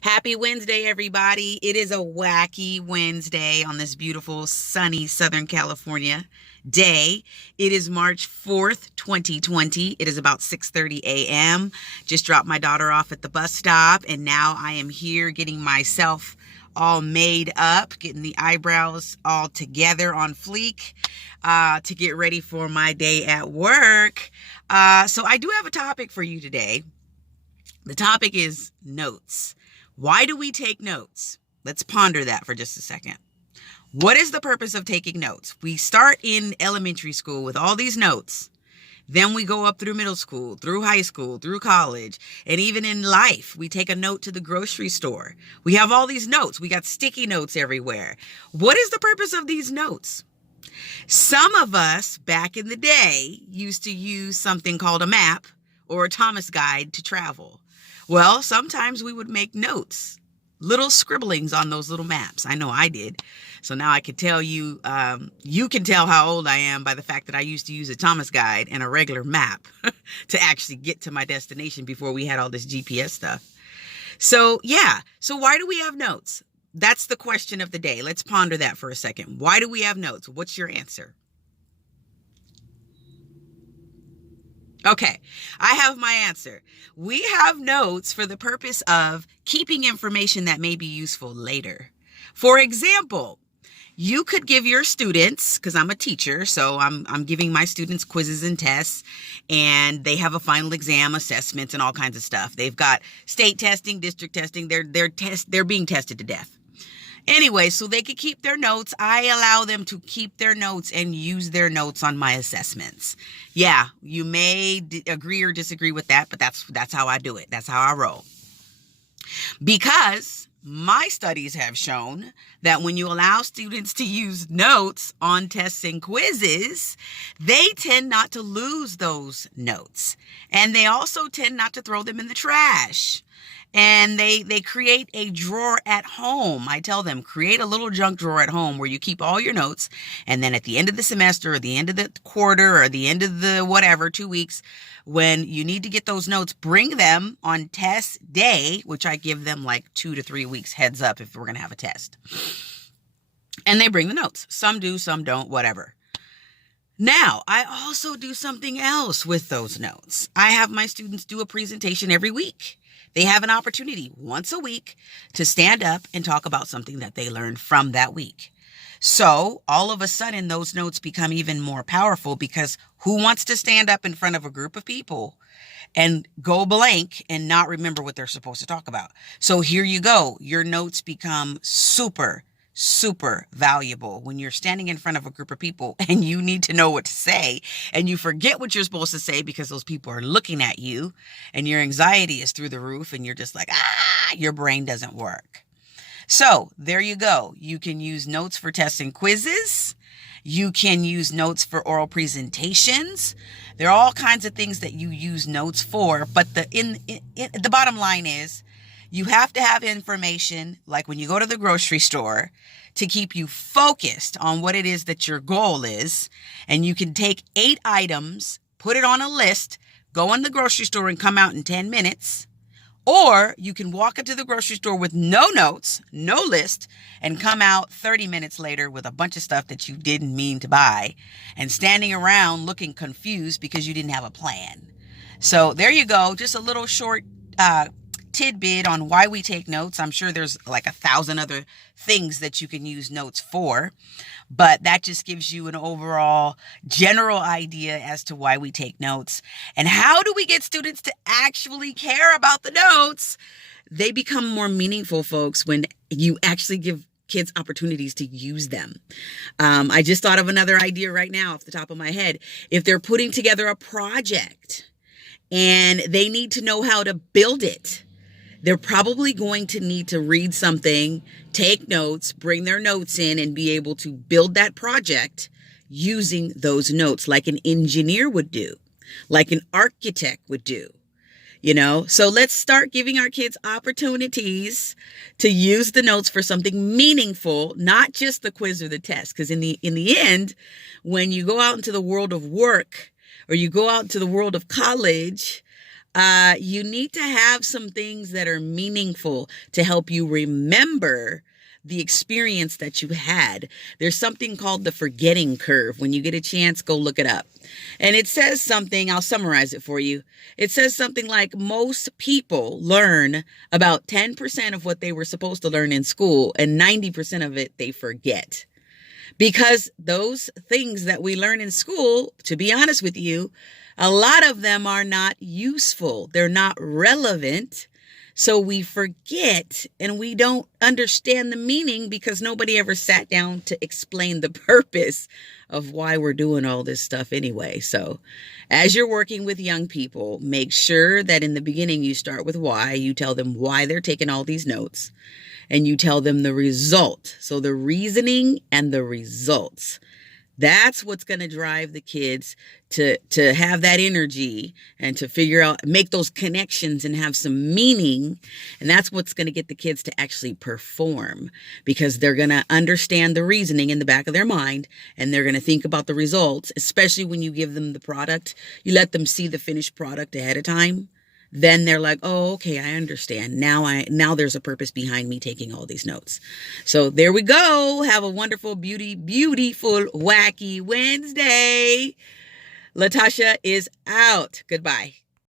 Happy Wednesday, everybody. It is a wacky Wednesday on this beautiful, sunny Southern California day. It is March 4th, 2020. It is about 6:30 a.m. Just dropped my daughter off at the bus stop, and now I am here getting myself all made up, getting the eyebrows all together on fleek to get ready for my day at work. So I do have a topic for you today. The topic is notes. Why do we take notes? Let's ponder that for just a second. What is the purpose of taking notes? We start in elementary school with all these notes. Then we go up through middle school, through high school, through college, and even in life, we take a note to the grocery store. We have all these notes. We got sticky notes everywhere. What is the purpose of these notes? Some of us back in the day used to use something called a map or a Thomas guide to travel. Well, sometimes we would make notes, little scribblings on those little maps. I know I did. So now I can tell you, you can tell how old I am by the fact that I used to use a Thomas guide and a regular map to actually get to my destination before we had all this GPS stuff. So yeah, so why do we have notes? That's the question of the day. Let's ponder that for a second. Why do we have notes? What's your answer? Okay, I have my answer. We have notes for the purpose of keeping information that may be useful later. For example, you could give your students, because I'm a teacher, so I'm giving my students quizzes and tests, and they have a final exam, assessments, and all kinds of stuff. They've got state testing, district testing. They're being tested to death. Anyway, so they could keep their notes. I allow them to keep their notes and use their notes on my assessments. Yeah, you may agree or disagree with that, but that's how I do it. That's how I roll. Because my studies have shown that when you allow students to use notes on tests and quizzes, they tend not to lose those notes. And they also tend not to throw them in the trash. And they create a drawer at home. I tell them, create a little junk drawer at home where you keep all your notes. And then at the end of the semester or the end of the quarter or the end of the whatever, 2 weeks, when you need to get those notes, bring them on test day, which I give them like 2 to 3 weeks heads up if we're going to have a test. And they bring the notes. Some do, some don't, whatever. Now, I also do something else with those notes. I have my students do a presentation every week. They have an opportunity once a week to stand up and talk about something that they learned from that week. So all of a sudden, those notes become even more powerful because who wants to stand up in front of a group of people and go blank and not remember what they're supposed to talk about? So here you go. Your notes become super valuable when you're standing in front of a group of people and you need to know what to say and you forget what you're supposed to say because those people are looking at you and your anxiety is through the roof and you're just like, your brain doesn't work. So there you go. You can use notes for tests and quizzes. You can use notes for oral presentations. There are all kinds of things that you use notes for, but the bottom line is, you have to have information, like when you go to the grocery store, to keep you focused on what it is that your goal is. And you can take 8 items, put it on a list, go in the grocery store and come out in 10 minutes. Or you can walk into the grocery store with no notes, no list, and come out 30 minutes later with a bunch of stuff that you didn't mean to buy and standing around looking confused because you didn't have a plan. So there you go. Just a little short tidbit on why we take notes. I'm sure there's like 1,000 other things that you can use notes for, but that just gives you an overall general idea as to why we take notes. And how do we get students to actually care about the notes? They become more meaningful, folks, when you actually give kids opportunities to use them. I just thought of another idea right now off the top of my head. If they're putting together a project and they need to know how to build it, they're probably going to need to read something, take notes, bring their notes in, and be able to build that project using those notes like an engineer would do, like an architect would do. So let's start giving our kids opportunities to use the notes for something meaningful, not just the quiz or the test. Because in the end, when you go out into the world of work or you go out into the world of college, You need to have some things that are meaningful to help you remember the experience that you had. There's something called the forgetting curve. When you get a chance, go look it up. And it says something, I'll summarize it for you. It says something like most people learn about 10% of what they were supposed to learn in school, and 90% of it they forget. Because those things that we learn in school, to be honest with you, a lot of them are not useful. They're not relevant. So we forget and we don't understand the meaning because nobody ever sat down to explain the purpose of why we're doing all this stuff anyway. So as you're working with young people, make sure that in the beginning you start with why. You tell them why they're taking all these notes, and you tell them the result. So the reasoning and the results. That's what's going to drive the kids to have that energy and to figure out, make those connections and have some meaning. And that's what's going to get the kids to actually perform, because they're going to understand the reasoning in the back of their mind, and they're going to think about the results, especially when you give them the product. You let them see the finished product ahead of time. Then they're like, oh, okay, I understand. Now there's a purpose behind me taking all these notes. So there we go. Have a wonderful, beautiful, wacky Wednesday. Latasha is out. Goodbye.